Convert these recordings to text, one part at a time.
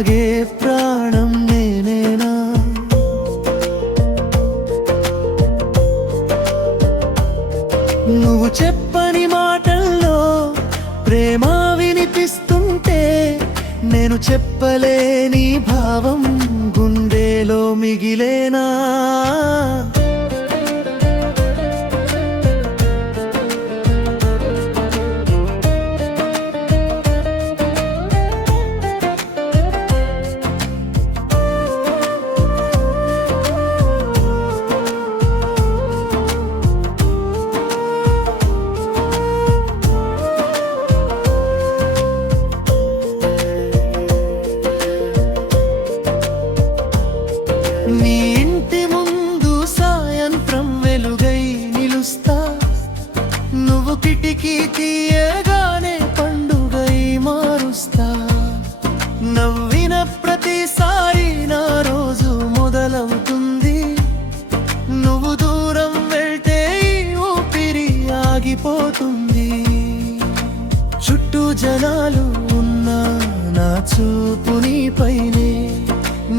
ఆగే ప్రాణం నేనేనా? నువ్వు చెప్పని మాటల్లో ప్రేమ వినిపిస్తుంటే నేను చెప్పలేని భావం గుండెలో మిగిలేనా? నీ ఇంటి ముందు సాయంత్రం వెలుగై నిలుస్తా, నువ్వు కిటికీ తీయగానే పండుగై మారుస్తా. నవ్విన ప్రతిసారి నా రోజు మొదలవుతుంది, నువ్వు దూరం వెళ్తే ఊపిరి ఆగిపోతుంది. చుట్టూ జనాలు ఉన్నా నా చూపు నీపైనే,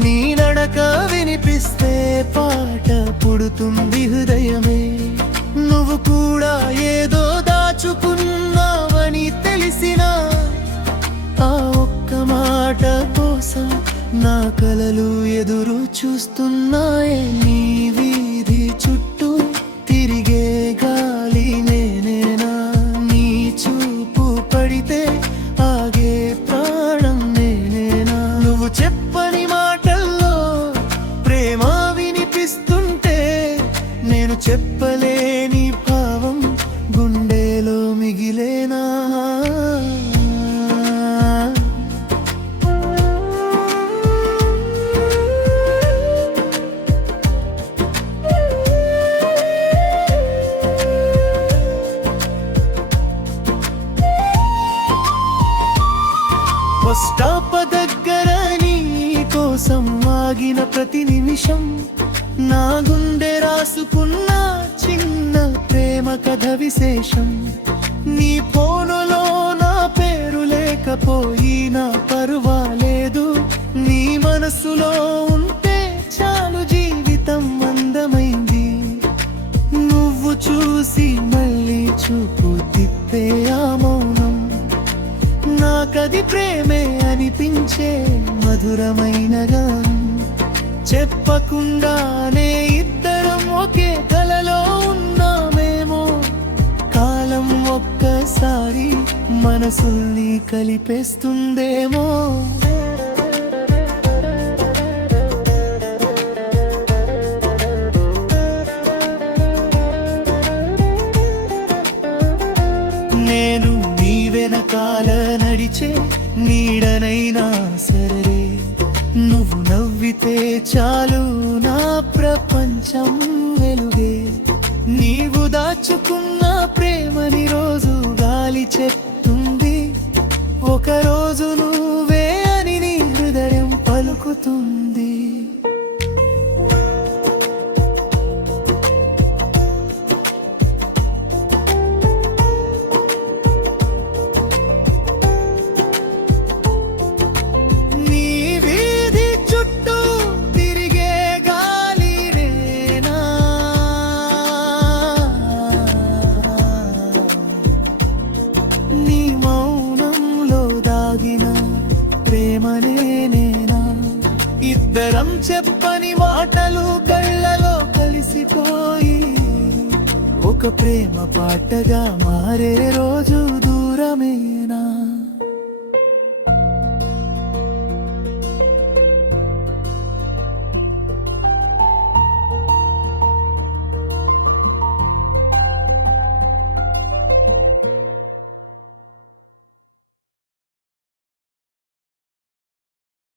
నీ నడక వినిపిస్తే పాట పుడుతుంది హృదయమే. నువ్వు కూడా ఏదో దాచుకున్నావని తెలిసినా ఆ ఒక్క మాట కోసం నా కలలు ఎదురు చూస్తున్నాయే. నీ వీధి చుట్టూ తిరిగే గాలి నేనేనా? నీ చూపు పడితే ఆగే ప్రాణం నేనేనా? నువ్వు చెప్పని మాటల్లో ప్రేమ వినిపిస్తుంటే నేను చెప్పలేని భావం గుండెలో మిగిలేనా? బస్ స్టాప్ దగ్గర నీ కోసం ఆగిన ప్రతి నిమిషం నా గుండె రాసుకున్న చిన్న ప్రేమ కథ విశేషం. నీ ఫోనులో నా పేరు లేకపోయినా పర్వాలేదు, నీ మనసులో ఉంటే చాలు జీవితం అందమైంది. నువ్వు చూసి మళ్ళీ చూపు తిప్పే ఆ మౌనం నాకది ప్రేమే అనిపించే మధురమైన గానం. చెప్పకుండానే ఇద్దరం ఒకే కలలో ఉన్నామేమో, కాలం ఒక్కసారి మనసుల్ని కలిపేస్తుందేమో. నేను నీ వెనకాల నడిచే నీడనైనా సరే, నువ్వు నవ్వితే చాలు నా ప్రపంచం వెలుగే. నీవు దాచుకున్న ప్రేమని రోజు గాలి చెప్తుంది, ఒకరోజు నువ్వే అని నీ హృదయం పలుకుతుంది. ఇద్దరం చెప్పని మాటలు కళ్ళలో కలిసిపోయి ఒక ప్రేమ పాటగా మారే రోజు దూరమే.